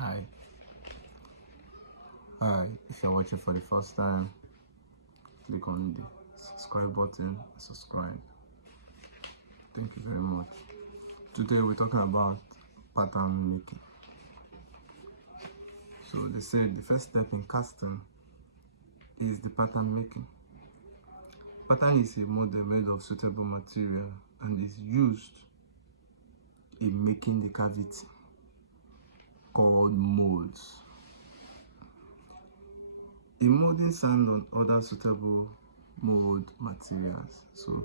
Hi. If you're watching for the first time, click on the subscribe button and subscribe. Thank you very much. Today we're talking about pattern making. So they say the first step in casting is the pattern making. Pattern is a model made of suitable material and is used in making the cavity called molds. In molding sand on other suitable mold materials, so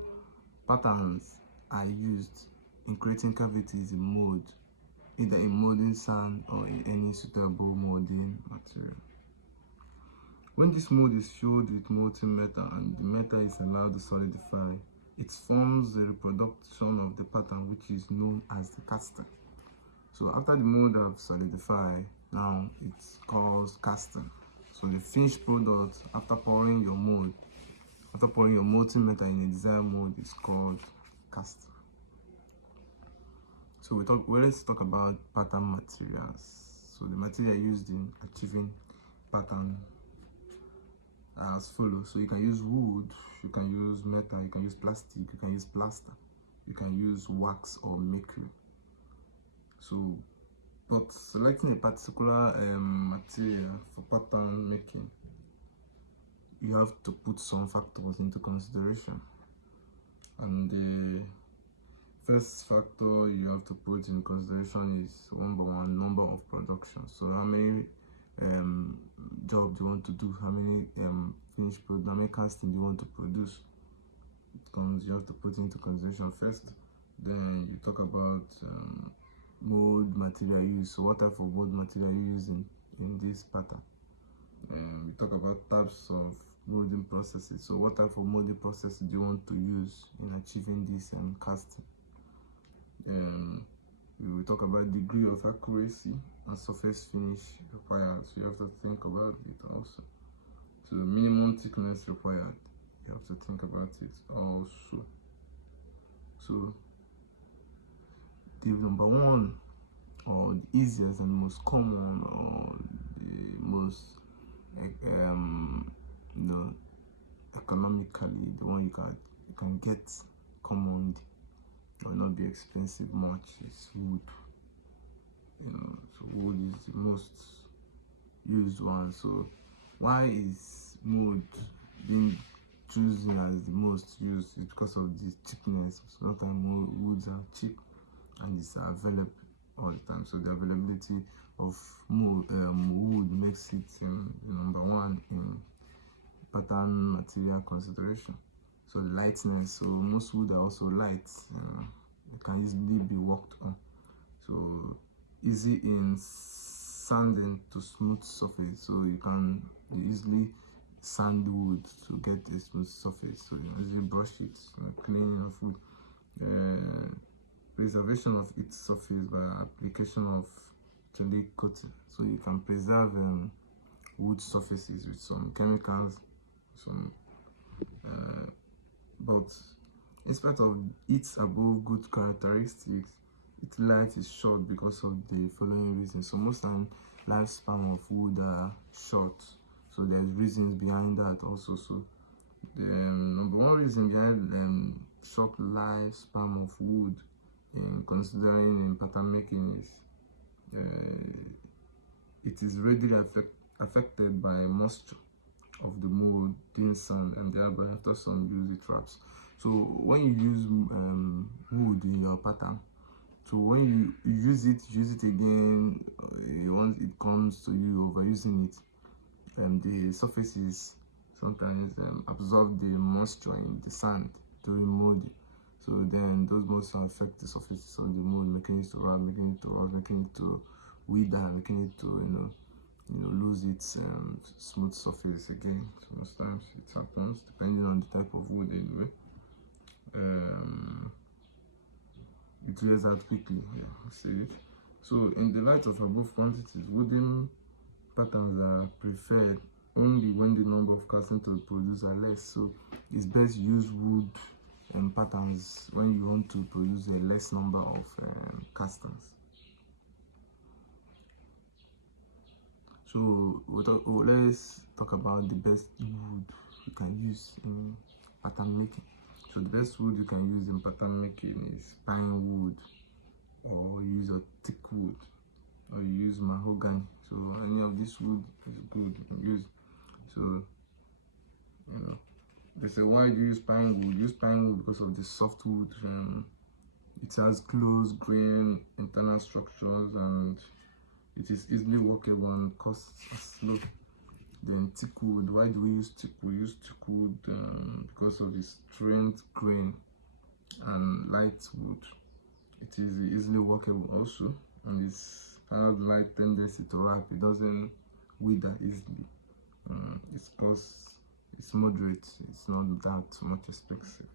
patterns are used in creating cavities in mold, either in molding sand or in any suitable molding material. When this mold is filled with molten metal and the metal is allowed to solidify, it forms the reproduction of the pattern, which is known as the casting. So after the mold have solidified, now it's called casting. So the finished product after pouring your molten metal in a desired mold is called casting. So let's talk about pattern materials. So the material used in achieving pattern as follows. So you can use wood, you can use metal, you can use plastic, you can use plaster, you can use wax or mercury. So, but selecting a particular material for pattern making, you have to put some factors into consideration. And the first factor you have to put in consideration is one, number of production. So how many jobs you want to do, how many finished product, how many casting you want to produce. You have to put into consideration first. Then you talk about mold material use. So what type of mold material you use in this pattern. We talk about types of molding processes. So what type of molding process do you want to use in achieving this casting? We will talk about degree of accuracy and surface finish required. So you have to think about it also. So minimum thickness required, you have to think about it also. So the number one, or the easiest and most common, or the most economically, the one you can get commonly, will not be expensive much, is wood. So wood is the most used one. So why is wood being chosen as the most used? It's because of the cheapness. Sometimes woods are cheap and it's available all the time. So the availability of wood makes it number one in pattern material consideration. So the lightness. So most wood are also light. It can easily be worked on. So easy in sanding to smooth surface. So you can easily sand wood to get a smooth surface. So you easily brush it, cleaning of wood. Preservation of its surface by application of gelic coating. So you can preserve wood surfaces with some chemicals, but in spite of its above good characteristics, its life is short because of the following reasons. So most time lifespan of wood are short, so there's reasons behind that also. So the number one reason behind short lifespan of wood in considering in pattern making is it is readily affected by moisture of the molding sand, and thereby after some use it traps. So when you use wood in your pattern, so when you use it again, once it comes to you overusing it, the surfaces sometimes absorb the moisture in the sand during molding. So then those moisture affect the surfaces of the mold, making it to rot, making it to rust, making it to wither, making it to lose its smooth surface again. So most times it happens depending on the type of wood anyway. It wears out quickly. Yeah, see it. So in the light of above quantities, wooden patterns are preferred only when the number of castings to produce are less. So it's best use wood patterns when you want to produce a less number of castings. So let's talk about the best wood you can use in pattern making. So the best wood you can use in pattern making is pine wood, or use a thick wood, or use mahogany. So any of this wood is good, you can use. So they say, why do you use pine wood? Use pine wood because of the soft wood. It has close grain internal structures, and it is easily workable and costs low. Then thick wood. Why do we use thick wood? We use thick wood because of its strength, grain, and light wood. It is easily workable also, and it's has light tendency to wrap. It doesn't wither easily. Its cost is moderate. It's not that much expensive.